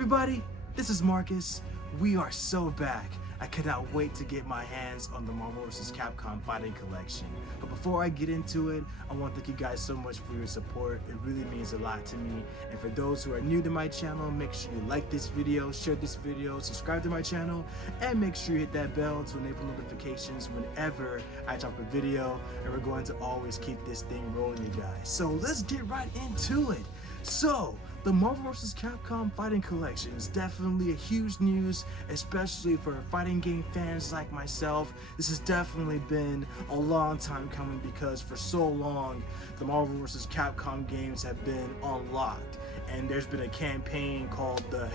everybody, this is Marcus. We are so back. I cannot wait to get my hands on the Marvel vs. Capcom Fighting Collection. But before I get into it, I want to thank you guys so much for your support. It really means a lot to me. And for those who are new to my channel, make sure you like this video, share this video, subscribe to my channel, and make sure you hit that bell to enable notifications whenever I drop a video. And we're going to always keep this thing rolling, you guys. So let's get right into it. So, the Marvel vs. Capcom Fighting Collection is definitely a huge news, especially for fighting game fans like myself. This has definitely been a long time coming because for so long, the Marvel vs. Capcom games have been unlocked. And there's been a campaign called the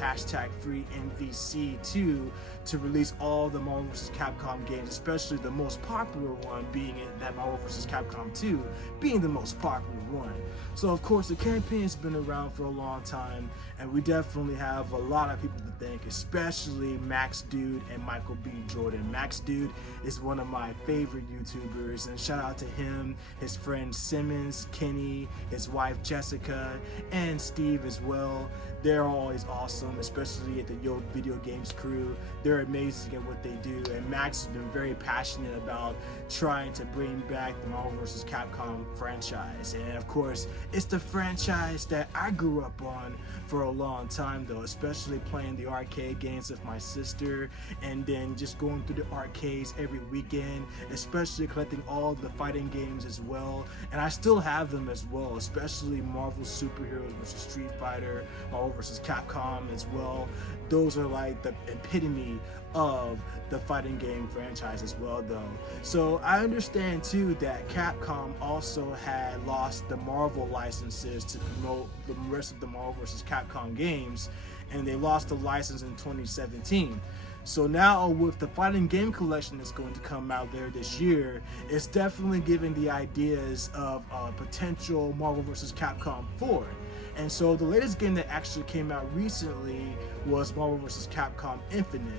#free MvC2 to release all the Marvel vs. Capcom games, especially the most popular one being that Marvel vs. Capcom 2 being the most popular one. So of course the campaign's been around for a long time, and we definitely have a lot of people to thank, especially Max Dude and Michael B. Jordan. Max Dude is one of my favorite YouTubers, and shout out to him, his friend Simmons, Kenny, his wife Jessica, and Steve as well. They're always awesome, especially at the Yo Video Games crew. They're amazing at what they do, and Max has been very passionate about trying to bring back the Marvel vs. Capcom franchise. And of course, it's the franchise that I grew up on for a long time though, especially playing the arcade games with my sister, and then just going through the arcades every weekend, especially collecting all the fighting games as well. And I still have them as well, especially Marvel Superheroes vs. Street Fighter, Marvel vs. Capcom as well. Those are like the epitome of the fighting game franchise as well though. So I understand too that Capcom also had lost the Marvel licenses to promote the rest of the Marvel vs. Capcom games, and they lost the license in 2017. So now with the fighting game collection that's going to come out there this year, it's definitely giving the ideas of a potential Marvel vs. Capcom 4. And so the latest game that actually came out recently was Marvel vs. Capcom Infinite.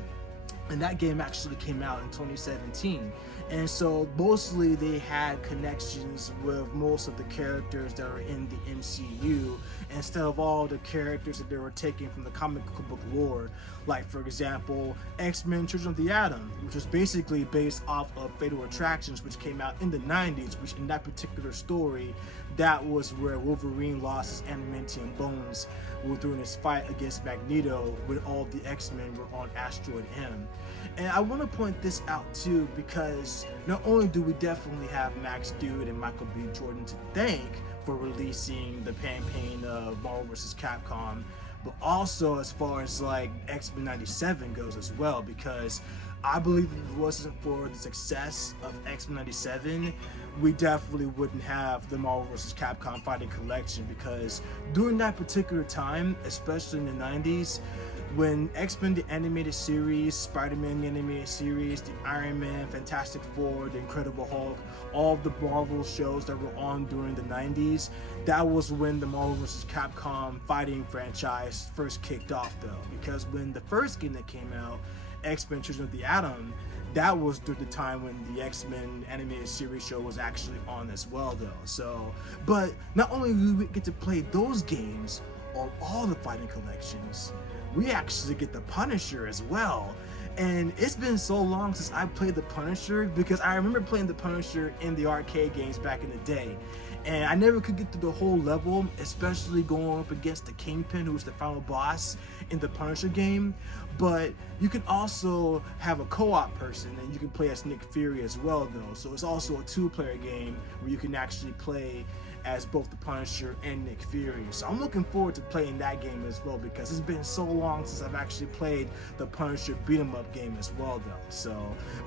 And that game actually came out in 2017. And so mostly they had connections with most of the characters that are in the MCU instead of all the characters that they were taking from the comic book lore. Like for example, X-Men Children of the Atom, which was basically based off of Fatal Attractions, which came out in the 90s, which in that particular story, that was where Wolverine lost his adamantium bones during his fight against Magneto when all the X-Men were on Asteroid M. And I want to point this out too, because not only do we definitely have Max Dude and Michael B. Jordan to thank for releasing the campaign of Marvel vs. Capcom, but also as far as like X-Men 97 goes as well, because I believe if it wasn't for the success of X-Men 97, we definitely wouldn't have the Marvel vs. Capcom Fighting Collection, because during that particular time, especially in the 90s, when X-Men the animated series, Spider-Man the animated series, the Iron Man, Fantastic Four, the Incredible Hulk, all of the Marvel shows that were on during the 90s, that was when the Marvel vs. Capcom fighting franchise first kicked off though, because when the first game that came out, X-Men Children of the Atom, that was during the time when the X-Men animated series show was actually on as well though. So, but not only do we get to play those games on all the fighting collections, we actually get the Punisher as well. And it's been so long since I played the Punisher, because I remember playing the Punisher in the arcade games back in the day, and I never could get through the whole level, especially going up against the Kingpin, who was the final boss in the Punisher game. But you can also have a co-op person, and you can play as Nick Fury as well though. So it's also a two-player game where you can actually play as both the Punisher and Nick Fury. So I'm looking forward to playing that game as well, because it's been so long since I've actually played the Punisher beat 'em up game as well though. So,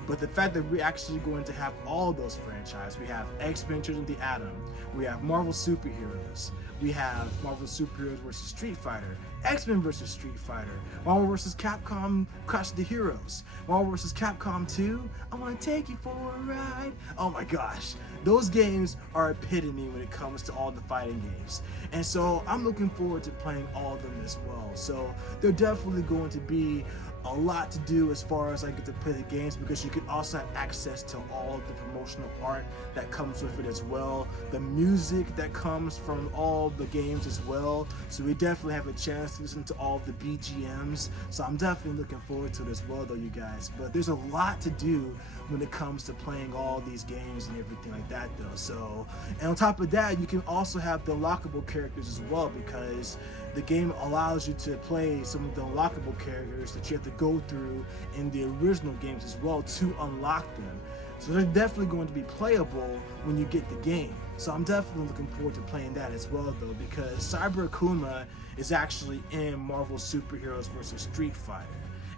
but the fact that we're actually going to have all those franchises, we have X-Men Children of the Atom, we have Marvel Superheroes, we have Marvel Superheroes vs. Street Fighter, X-Men vs. Street Fighter, Marvel vs. Capcom Crush the Heroes, Marvel vs. Capcom 2, I want to take you for a ride. Oh my gosh, those games are epitome when it comes to all the fighting games. And so I'm looking forward to playing all of them as well. So they're definitely going to be a lot to do as far as I get to play the games, because you can also have access to all of the promotional art that comes with it as well, the music that comes from all the games as well. So we definitely have a chance to listen to all of the BGMs. So I'm definitely looking forward to it as well though, you guys. But there's a lot to do when it comes to playing all these games and everything like that though. So, and on top of that, you can also have the unlockable characters as well, because the game allows you to play some of the unlockable characters that you have to go through in the original games as well to unlock them. So they're definitely going to be playable when you get the game. So I'm definitely looking forward to playing that as well though, because Cyber Akuma is actually in Marvel Superheroes vs. Street Fighter.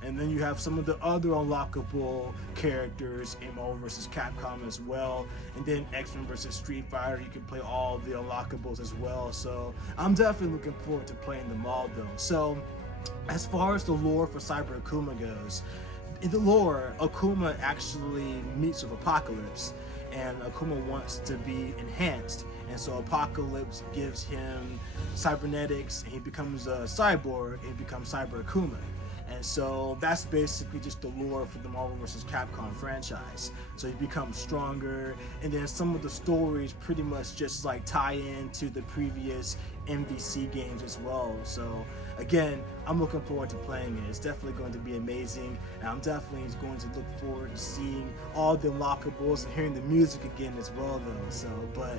And then you have some of the other unlockable characters in Marvel vs. Capcom as well. And then X-Men vs. Street Fighter, you can play all the unlockables as well. So I'm definitely looking forward to playing them all though. So as far as the lore for Cyber Akuma goes, in the lore, Akuma actually meets with Apocalypse, and Akuma wants to be enhanced. And so Apocalypse gives him cybernetics, and he becomes a cyborg, and he becomes Cyber Akuma. And so that's basically just the lore for the Marvel vs. Capcom franchise. So he becomes stronger, and then some of the stories pretty much just like tie into the previous MvC games as well. So again, I'm looking forward to playing it. It's definitely going to be amazing, and I'm definitely going to look forward to seeing all the unlockables and hearing the music again as well though. So, but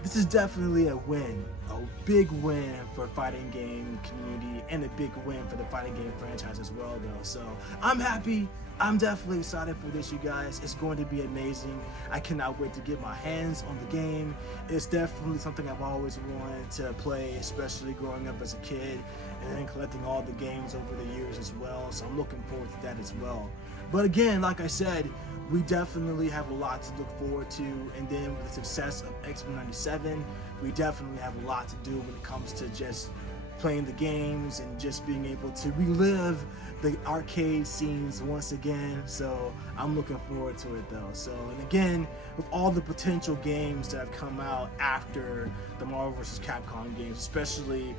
this is definitely a win, a big win for fighting game community, and a big win for the fighting game franchise as well though. So I'm happy. I'm definitely excited for this, you guys. It's going to be amazing. I cannot wait to get my hands on the game. It's definitely something I've always wanted to play, especially growing up as a kid and then collecting all the games over the years as well. So I'm looking forward to that as well. But again, like I said, we definitely have a lot to look forward to, and then with the success of X-Men 97, we definitely have a lot to do when it comes to just playing the games and just being able to relive the arcade scenes once again. So I'm looking forward to it though. So, and again, with all the potential games that have come out after the Marvel vs. Capcom games, especially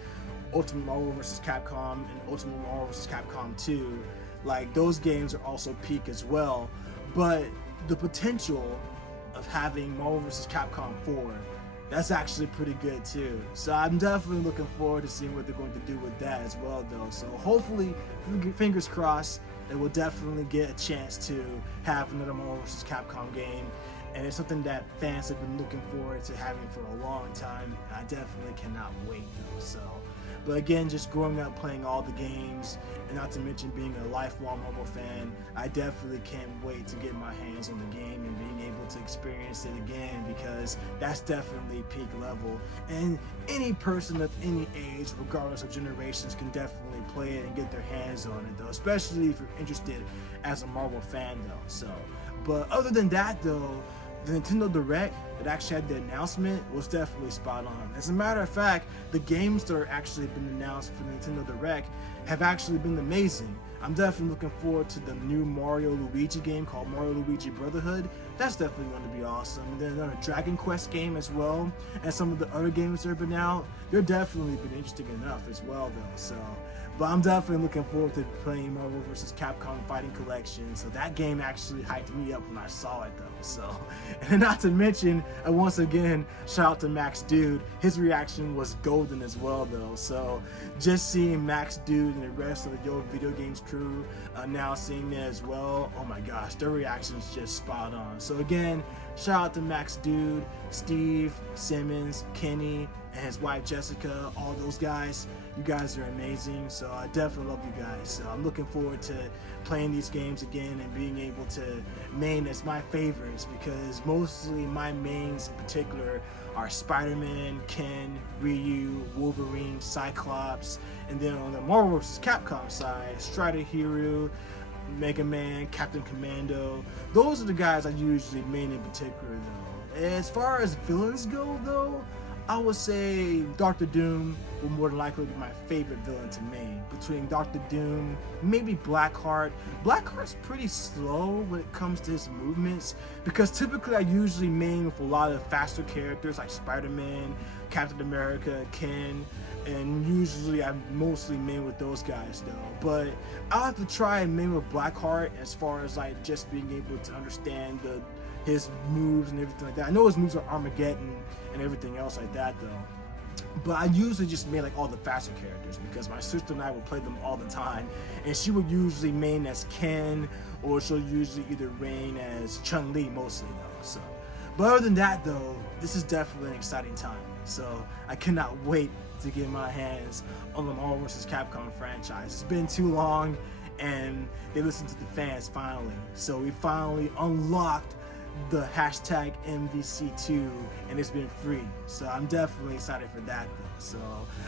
Ultimate Marvel vs. Capcom and Ultimate Marvel vs. Capcom 2, like those games are also peak as well. But the potential of having Marvel vs. Capcom 4, that's actually pretty good too. So I'm definitely looking forward to seeing what they're going to do with that as well though. So hopefully, fingers crossed, that we'll definitely get a chance to have another Marvel vs. Capcom game. And it's something that fans have been looking forward to having for a long time. And I definitely cannot wait though. So, but again, just growing up playing all the games, and not to mention being a lifelong Marvel fan, I definitely can't wait to get my hands on the game and being able to experience it again, because that's definitely peak level. And any person of any age, regardless of generations, can definitely play it and get their hands on it though, especially if you're interested as a Marvel fan though. So, but other than that though, the Nintendo Direct that actually had the announcement was definitely spot on. As a matter of fact, the games that are actually been announced for the Nintendo Direct have actually been amazing. I'm definitely looking forward to the new Mario Luigi game called Mario Luigi Brotherhood. That's definitely going to be awesome. And then another Dragon Quest game as well, and some of the other games that have been out, they're definitely been interesting enough as well though. So, but I'm definitely looking forward to playing Marvel vs. Capcom Fighting Collection. So that game actually hyped me up when I saw it though. So, and not to mention, once again, shout out to Max Dude. His reaction was golden as well though. So just seeing Max Dude and the rest of the Yo Video Games crew now seeing that as well, oh my gosh, their reaction's just spot on. So again, shout out to Max Dude, Steve, Simmons, Kenny, and his wife Jessica, all those guys. You guys are amazing, so I definitely love you guys. So I'm looking forward to playing these games again and being able to main as my favorites, because mostly my mains in particular are Spider-Man, Ken, Ryu, Wolverine, Cyclops, and then on the Marvel vs. Capcom side, Strider Hero, Mega Man, Captain Commando. Those are the guys I usually main in particular though. As far as villains go though, I would say Dr. Doom will more than likely be my favorite villain to main. Between Dr. Doom, maybe Blackheart. Blackheart's pretty slow when it comes to his movements, because typically I usually main with a lot of faster characters like Spider-Man, Captain America, Ken, and usually I mostly main with those guys though. But I'll have to try and main with Blackheart as far as like just being able to understand his moves and everything like that. I know his moves are Armageddon and everything else like that though. But I usually just main like all the faster characters because my sister and I would play them all the time, and she would usually main as Ken, or she'll usually either main as Chun-Li mostly though. So, but other than that though, this is definitely an exciting time. So I cannot wait to get my hands on the Marvel vs. Capcom franchise. It's been too long, and they listened to the fans finally. So we finally unlocked the hashtag MvC2, and it's been free. So I'm definitely excited for that though. So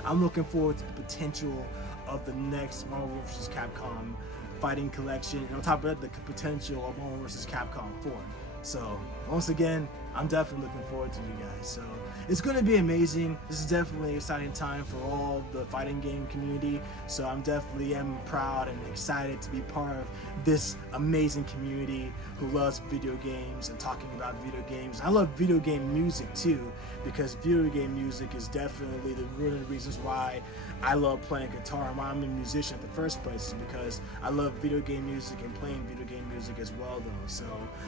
I'm looking forward to the potential of the next Marvel vs. Capcom Fighting Collection, and on top of that, the potential of Marvel vs. Capcom 4. So once again, I'm definitely looking forward to you guys. So it's going to be amazing. This is definitely an exciting time for all the fighting game community. So I'm definitely proud and excited to be part of this amazing community who loves video games and talking about video games. I love video game music too, because video game music is definitely one of the reasons why I love playing guitar and why I'm a musician in the first place, is because I love video game music and playing video game music as well though. So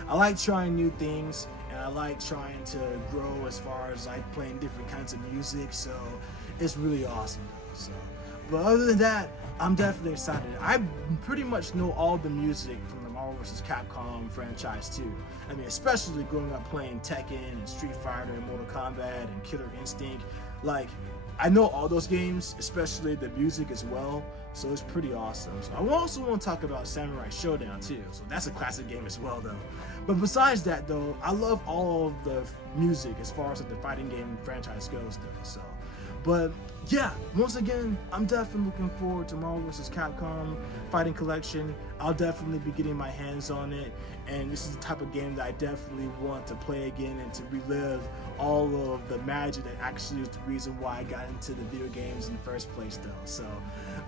I like trying new things, and I like trying to grow as far as like playing different kinds of music. So it's really awesome though. So, but other than that, I'm definitely excited. I pretty much know all the music from the Marvel vs. Capcom franchise too. I mean, especially growing up playing Tekken and Street Fighter and Mortal Kombat and Killer Instinct. Like, I know all those games, especially the music as well. So it's pretty awesome. So I also want to talk about Samurai Showdown too. So that's a classic game as well though. But besides that though, I love all of the music as far as like the fighting game franchise goes though. So, but yeah, once again, I'm definitely looking forward to Marvel vs. Capcom Fighting Collection. I'll definitely be getting my hands on it, and this is the type of game that I definitely want to play again and to relive all of the magic that actually is the reason why I got into the video games in the first place though. So,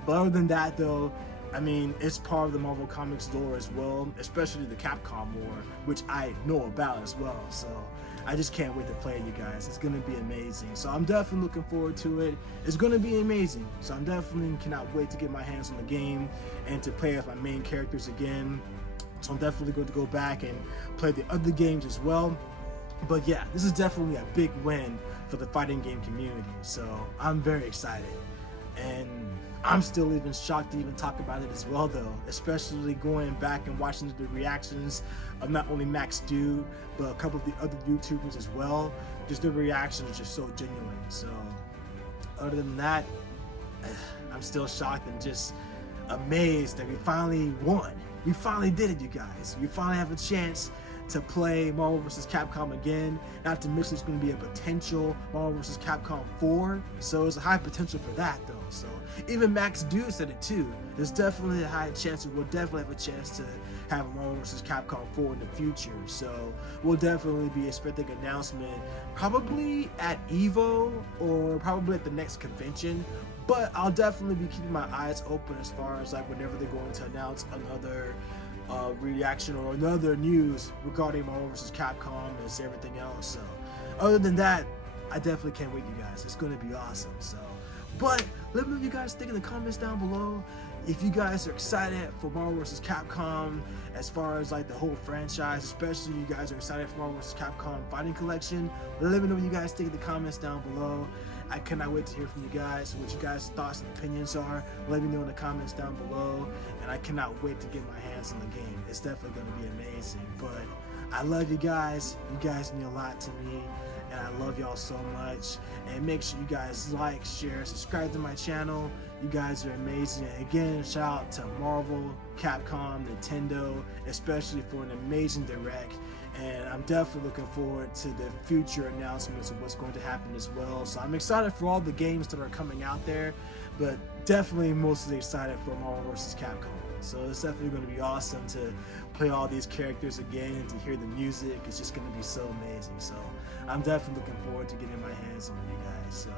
but other than that though, I mean, it's part of the Marvel Comics lore as well, especially the Capcom lore, which I know about as well. So I just can't wait to play it, you guys. It's gonna be amazing. So I'm definitely looking forward to it. It's gonna be amazing. So I'm definitely cannot wait to get my hands on the game and to play as my main characters again. So I'm definitely going to go back and play the other games as well. But yeah, this is definitely a big win for the fighting game community. So I'm very excited. And I'm still even shocked to even talk about it as well though, especially going back and watching the reactions of not only Max Dude, but a couple of the other YouTubers as well. Just the reactions are just so genuine. So other than that, I'm still shocked and just amazed that we finally won. We finally did it, you guys. We finally have a chance to play Marvel vs. Capcom again. Not to mention there's going to be a potential Marvel vs. Capcom 4. So there's a high potential for that though. So even Max Dude said it too. There's definitely a high chance that we'll definitely have a chance to have Marvel vs. Capcom 4 in the future. So we'll definitely be expecting an announcement probably at EVO or probably at the next convention. But I'll definitely be keeping my eyes open as far as like whenever they're going to announce another reaction or another news regarding Marvel vs. Capcom and everything else. So other than that, I definitely can't wait, you guys. It's going to be awesome. So, but let me know what you guys think in the comments down below. If you guys are excited for Marvel vs. Capcom as far as like the whole franchise, especially you guys are excited for Marvel vs. Capcom Fighting Collection, let me know what you guys think in the comments down below. I cannot wait to hear from you guys, what you guys' thoughts and opinions are. Let me know in the comments down below, and I cannot wait to get my hands on the game. It's definitely going to be amazing. But I love you guys. You guys mean a lot to me, and I love y'all so much. And make sure you guys like, share, subscribe to my channel. You guys are amazing. And again, shout out to Marvel, Capcom, Nintendo, especially for an amazing direct. And I'm definitely looking forward to the future announcements of what's going to happen as well. So I'm excited for all the games that are coming out there, but definitely mostly excited for Marvel vs. Capcom. So it's definitely going to be awesome to play all these characters again and to hear the music. It's just going to be so amazing. So I'm definitely looking forward to getting my hands on you guys. So,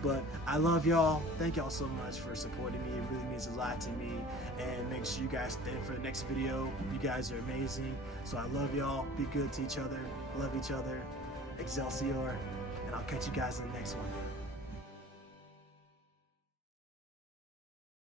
but I love y'all. Thank y'all so much for supporting me. It really means a lot to me. And make sure you guys stay for the next video. You guys are amazing. So I love y'all. Be good to each other. Love each other. Excelsior. And I'll catch you guys in the next one.